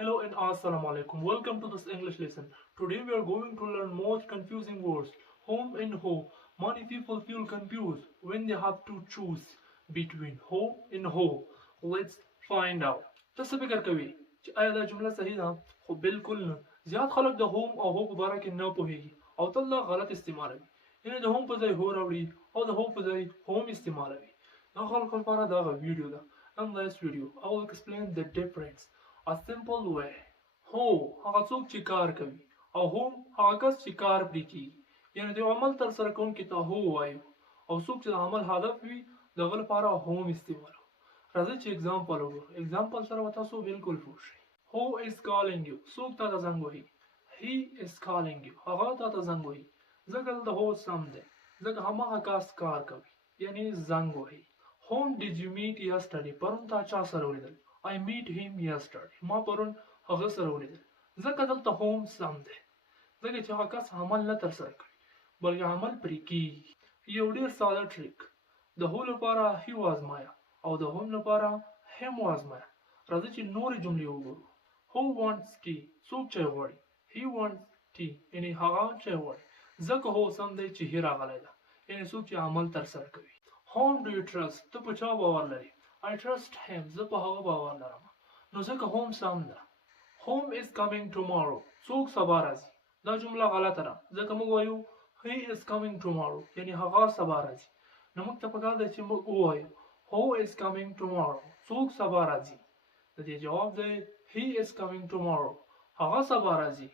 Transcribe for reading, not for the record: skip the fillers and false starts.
Hello and assalamu alaikum. Welcome to this English lesson. Today we are going to learn most confusing words. Home and ho. Many people feel confused when they have to choose between home and ho. Let's find out. تاسو فکر کوئ چې آیا دا جمله صحیح ده؟ خو بالکل نه. زیات خلک د هوم او هو په باره کې نه پوهیږي او تل دا غلط استعمالوي. یعنی د هوم په ځای هو راوړي او د هو په ځای هوم استعمالوي. دا خلکو لپاره دا ویډیو ده. In this video, I will explain the difference. A simple way. هو هغه څوک چې کار کوي او هوم هغه کس چې کار پرې کوي. یعنی د عمل تر سره کوونکي ته هو وایو او څوک چې د عمل هدف وي د هغه لپاره هوم استعمالوو. راځئ چې اگزامپل وګورو. اگزامپل سره به تاسو بالکل پوه شئ. Who is calling you? څوک تا ته زنګ وهي. He is calling you. هغه تا ته زنګ وهي. ځکه دلته هو سم دی. ځکه هماغه کس کار کوي. یعنی زنګ وهي. Whom did you meet yesterday? پرون تا چا سره ولیدل؟ I meet him yesterday. ما پرون هغه سره ولیدل. ځکه دلته هوم سم دی. ځکه چې هغه کس عمل نه ترسره کوي بلکې عمل پرې کیږي. یو ډېر ساده ټریک. د هو لپاره he وازمایه او د هوم لپاره him وازمایه. راځئ چې نورې جملې وګورو. Who wants tea? څوک چای غواړي. He wants tea. یعنی هغه چای غواړي. ځکه هو سم دی چې he راغلی ده. یعنی څوک چې عمل ترسره کوي. Whom do you trust? ته په چا باور لري؟ I trust him. زه په هغه باور لرم. نو ځکه هوم سم ده. Home is coming tomorrow. څوک سبا راځي. دا جمله غلطه ده. ځکه موږ وایو he is coming tomorrow. یعنی هغه سبا راځي. نو موږ ته پکار دی چې موږ ووایو who is coming tomorrow. څوک سبا راځي. د دې جواب دی he is coming tomorrow. هغه سبا راځي.